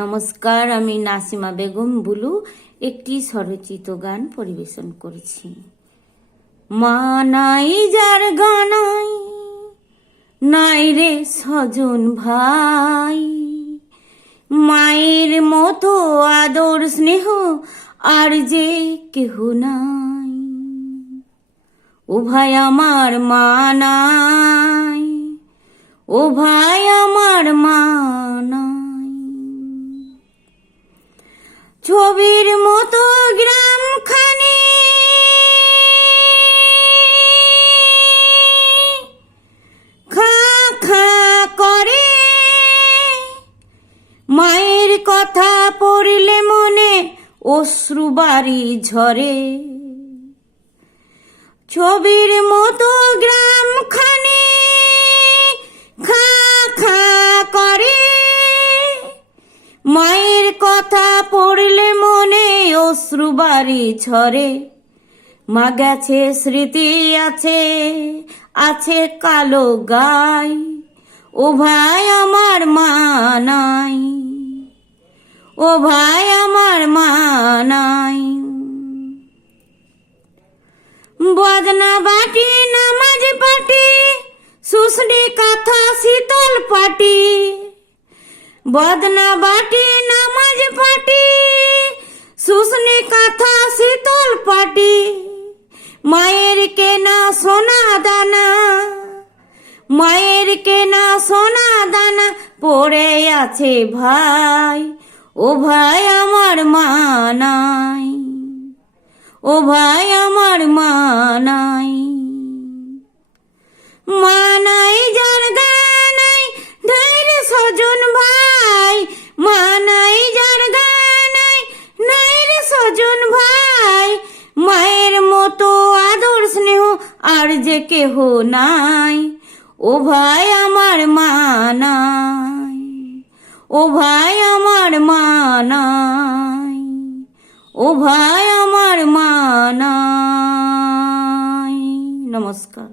নমস্কার, আমি নাসিমা বেগম বুলু একটি স্বরচিত গান পরিবেশন করেছি। মা নাই যার গানাই, নাই রে স্বজন ভাই, মায়ের মতো আদর স্নেহ আর যে কেহ নাই। ও ভাই আমার মা নাই, ও ভাই আমার মা নাই। ছবির মতো গ্রামখানি খা খা করে, মায়ের কথা পড়লে মনে অশ্রু বাড়ি ঝরে। ছবির মতো গ্রামখানি খা খা করে, মায়ের কথা পড়লে মনে অশ্রু বাড়ি ঝরে। মা গেছে স্মৃতি আছে, আছে কালো গাই, ও ভাই আমার মা নাই, ও ভাই আমার মা নাই। বদনা বাটি নামাজ পাটি, শুশনি কাঁথা শীতল পাটি। বদনা বাটি নামাজ পাটি, শুশনি কাঁথা শীতল পাটি। মায়ের কেনা সোনা দানা, মায়ের কেনা সোনা দানা পড়ে আছে ভাই, ও ভাই আমার মা নাই, ও ভাই আমার মা নাই। মা নাই যার গানাই, ধৈর্য স্বজন ভাই, মা নাই যার গানাই, নাই রে স্বজন ভাই। মায়ের মতো আদর স্নেহ আর যে কেহ নাই, ও ভাই আমার মা নাই, ও ভাই আমার মা নাই, ও ভাই আমার মা নাই। নমস্কার।